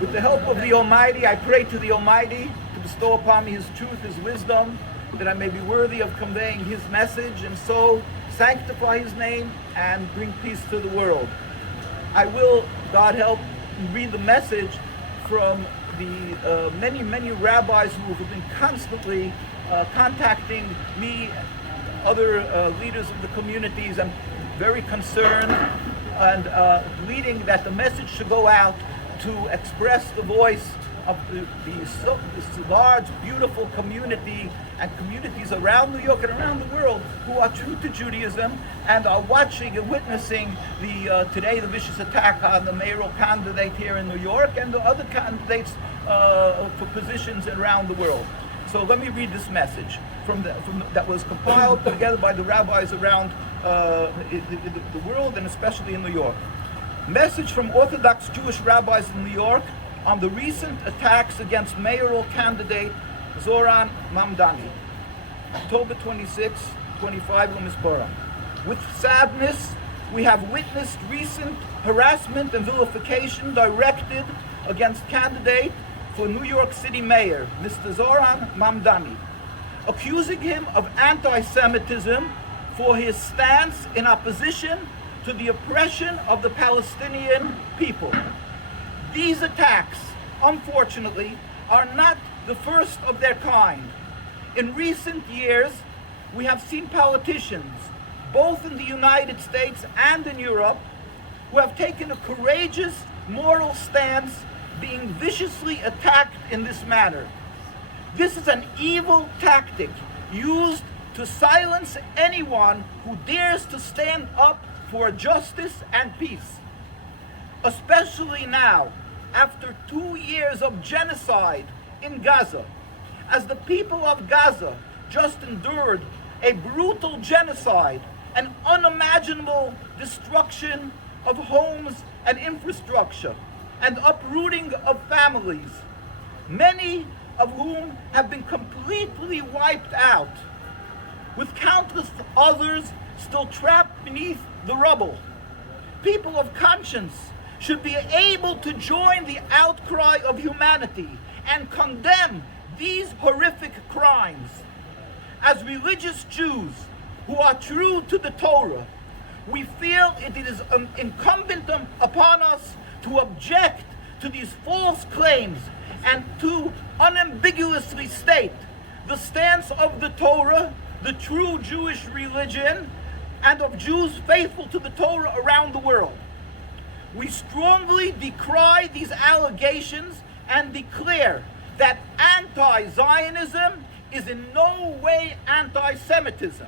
With the help of the Almighty, I pray to the Almighty to bestow upon me His truth, His wisdom, that I may be worthy of conveying His message and so sanctify His name and bring peace to the world. I will, God help, read the message from the many rabbis who have been constantly contacting me, other leaders of the communities. I'm very concerned and leading that the message should go out to express the voice of this large, beautiful community and communities around New York and around the world who are true to Judaism and are watching and witnessing today the vicious attack on the mayoral candidate here in New York and the other candidates for positions around the world. So let me read this message that was compiled together by the rabbis around the world and especially in New York. Message from Orthodox Jewish rabbis in New York on the recent attacks against mayoral candidate Zohran Mamdani. October 26, 25, Umispora. With sadness, we have witnessed recent harassment and vilification directed against candidate for New York City Mayor, Mr. Zohran Mamdani, accusing him of anti-Semitism for his stance in opposition to the oppression of the Palestinian people. These attacks, unfortunately, are not the first of their kind. In recent years, we have seen politicians, both in the United States and in Europe, who have taken a courageous moral stance being viciously attacked in this manner. This is an evil tactic used to silence anyone who dares to stand up for justice and peace. Especially now, after 2 years of genocide in Gaza, as the people of Gaza just endured a brutal genocide and unimaginable destruction of homes and infrastructure and uprooting of families, many of whom have been completely wiped out, with countless others still trapped beneath the rubble. People of conscience should be able to join the outcry of humanity and condemn these horrific crimes. As religious Jews who are true to the Torah, we feel it is incumbent upon us to object to these false claims and to unambiguously state the stance of the Torah, the true Jewish religion, and of Jews faithful to the Torah around the world. We strongly decry these allegations and declare that anti-Zionism is in no way anti-Semitism.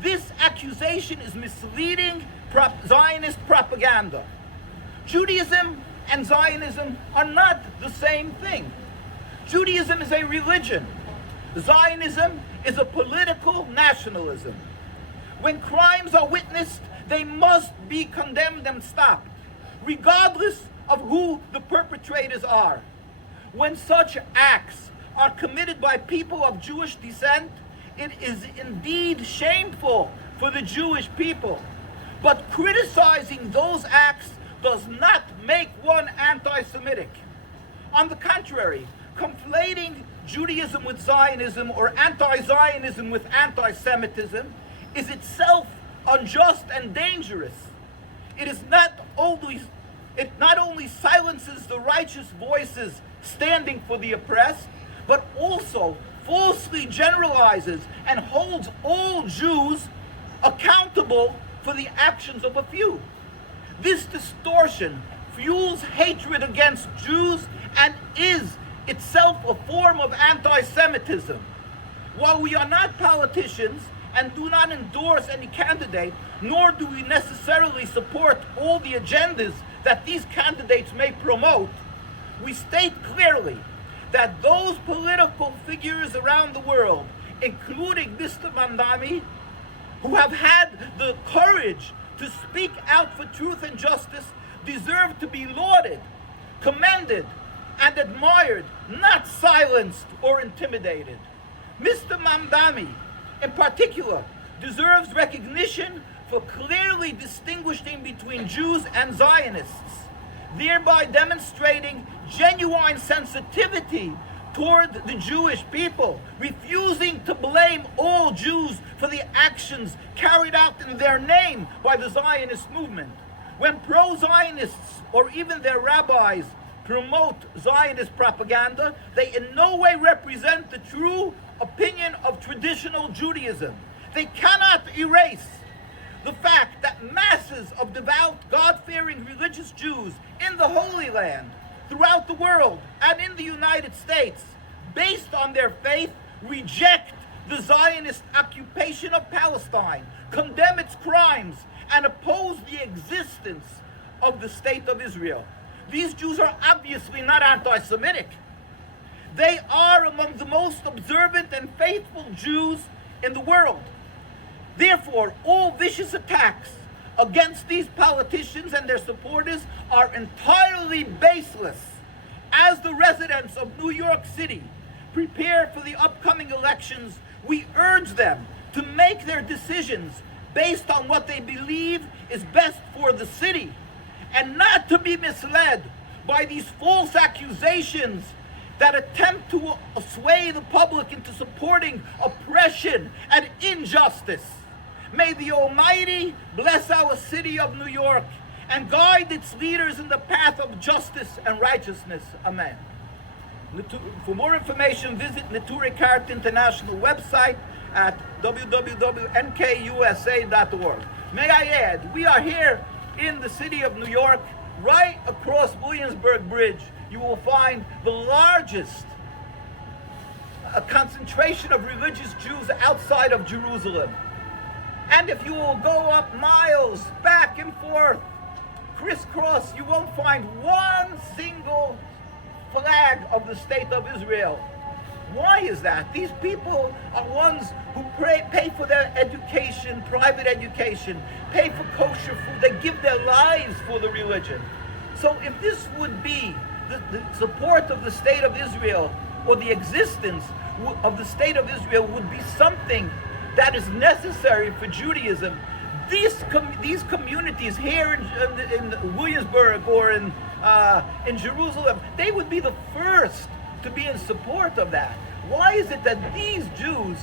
This accusation is misleading Zionist propaganda. Judaism and Zionism are not the same thing. Judaism is a religion. Zionism is a political nationalism. When crimes are witnessed, they must be condemned and stopped, regardless of who the perpetrators are. When such acts are committed by people of Jewish descent, it is indeed shameful for the Jewish people. But criticizing those acts does not make one anti-Semitic. On the contrary, conflating Judaism with Zionism or anti-Zionism with anti-Semitism is itself unjust and dangerous. It not only silences the righteous voices standing for the oppressed, but also falsely generalizes and holds all Jews accountable for the actions of a few. This distortion fuels hatred against Jews and is itself a form of anti-Semitism. While we are not politicians and do not endorse any candidate, nor do we necessarily support all the agendas that these candidates may promote, we state clearly that those political figures around the world, including Mr. Mamdani, who have had the courage to speak out for truth and justice, deserve to be lauded, commended, and admired, not silenced or intimidated. Mr. Mamdani, in particular, deserves recognition for clearly distinguishing between Jews and Zionists, thereby demonstrating genuine sensitivity toward the Jewish people, refusing to blame all Jews for the actions carried out in their name by the Zionist movement. When pro-Zionists or even their rabbis promote Zionist propaganda, they in no way represent the true opinion of traditional Judaism. They cannot erase the fact that masses of devout, God-fearing religious Jews in the Holy Land, throughout the world, and in the United States, based on their faith, reject the Zionist occupation of Palestine, condemn its crimes, and oppose the existence of the State of Israel. These Jews are obviously not anti-Semitic. They are among the most observant and faithful Jews in the world. Therefore, all vicious attacks against these politicians and their supporters are entirely baseless. As the residents of New York City prepare for the upcoming elections, we urge them to make their decisions based on what they believe is best for the city, and not to be misled by these false accusations that attempt to sway the public into supporting oppression and injustice. May the Almighty bless our city of New York and guide its leaders in the path of justice and righteousness. Amen. For more information, visit Neturei Karta International website at www.nkusa.org. May I add, we are here in the city of New York, right across Williamsburg Bridge. You will find the largest concentration of religious Jews outside of Jerusalem. And if you will go up miles, back and forth, crisscross, you won't find one single flag of the State of Israel. Why is that? These people are ones who pay for their education, private education, pay for kosher food, they give their lives for the religion. So if this would be the support of the State of Israel, or the existence of the State of Israel would be something that is necessary for Judaism, these communities here in Williamsburg or in Jerusalem, they would be the first to be in support of that. Why is it that these Jews,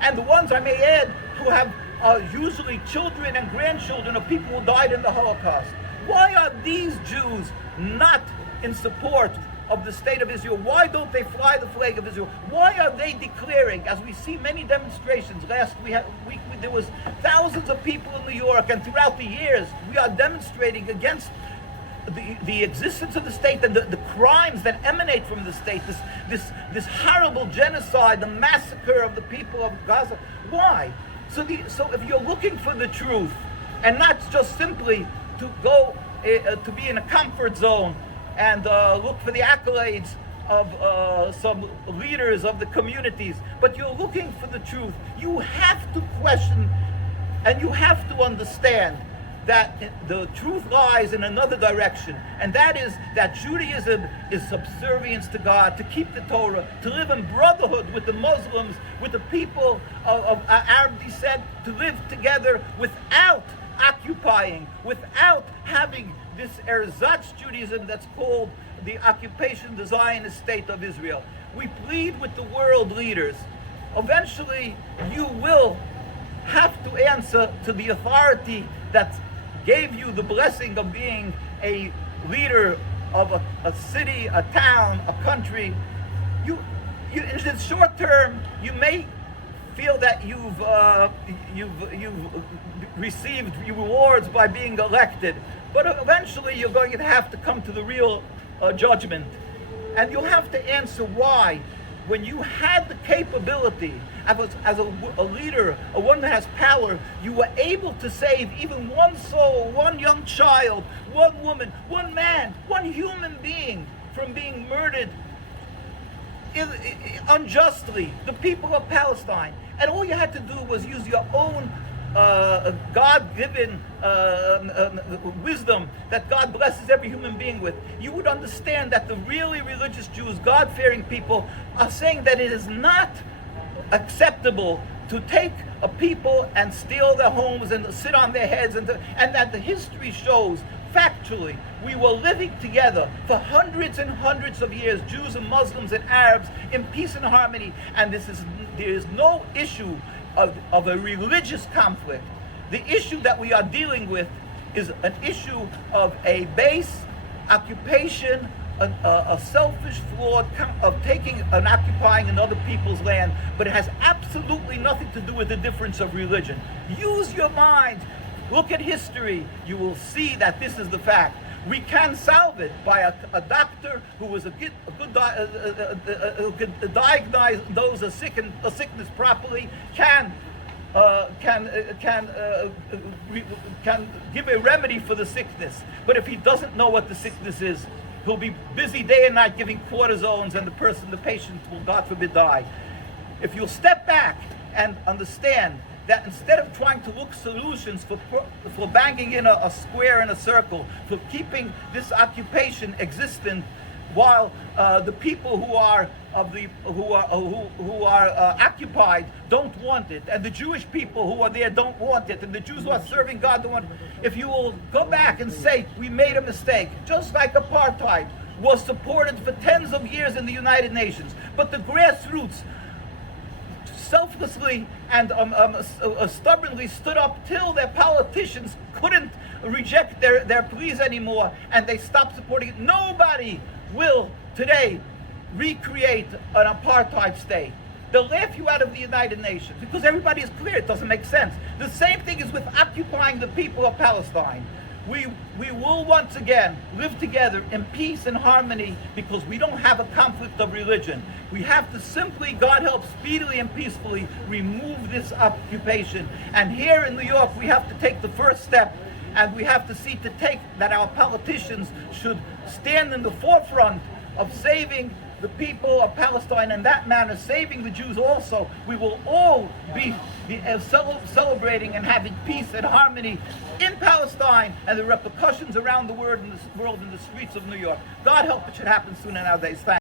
and the ones I may add who have usually children and grandchildren of people who died in the Holocaust, why are these Jews not in support of the State of Israel? Why don't they fly the flag of Israel? Why are they declaring, as we see many demonstrations, last week there was thousands of people in New York, and throughout the years we are demonstrating against the existence of the state and the crimes that emanate from the state, this horrible genocide, the massacre of the people of Gaza. Why? So if you're looking for the truth, and not just simply to go to be in a comfort zone and look for the accolades of some leaders of the communities, but you're looking for the truth, you have to question and you have to understand that the truth lies in another direction, and that is that Judaism is subservience to God, to keep the Torah, to live in brotherhood with the Muslims, with the people of Arab descent, to live together without occupying, without having this ersatz Judaism that's called the occupation, the Zionist State of Israel. We plead with the world leaders. Eventually, you will have to answer to the authority that gave you the blessing of being a leader of a city, a town, a country. You in the short term, you may feel that you've received rewards by being elected, but eventually you're going to have to come to the real judgment, and you'll have to answer why, when you had the capability as a leader, a one that has power, you were able to save even one soul, one young child, one woman, one man, one human being from being murdered unjustly, the people of Palestine. And all you had to do was use your own God-given wisdom that God blesses every human being with. You would understand that the really religious Jews, God-fearing people, are saying that it is not acceptable to take a people and steal their homes and sit on their heads, and that the history shows factually, we were living together for hundreds and hundreds of years, Jews and Muslims and Arabs, in peace and harmony, and there is no issue of a religious conflict. The issue that we are dealing with is an issue of a base occupation, a selfish flaw of taking and occupying another people's land, but it has absolutely nothing to do with the difference of religion. Use your mind. Look at history. You will see that this is the fact. We can solve it by a doctor who was who could diagnose a sickness properly, can give a remedy for the sickness. But if he doesn't know what the sickness is, he'll be busy day and night giving cortisones, and the patient will, God forbid, die. If you'll step back and understand that instead of trying to look solutions for banging in a square in a circle, for keeping this occupation existent, while the people who are occupied don't want it, and the Jewish people who are there don't want it, and the Jews who are serving God don't want it. If you will go back and say, we made a mistake, just like apartheid was supported for tens of years in the United Nations, but the grassroots selflessly and stubbornly stood up till their politicians couldn't reject their pleas anymore, and they stopped supporting it. Nobody will today recreate an apartheid state. They'll laugh you out of the United Nations because everybody is clear it doesn't make sense. The same thing is with occupying the people of Palestine. We will once again live together in peace and harmony because we don't have a conflict of religion. We have to simply, God help, speedily and peacefully remove this occupation. And here in New York, we have to take the first step, and we have to see to take that our politicians should stand in the forefront of saving the people of Palestine, in that manner saving the Jews also. We will all be celebrating and having peace and harmony in Palestine, and the repercussions around the world in the streets of New York. God help it should happen soon in our days. Thanks.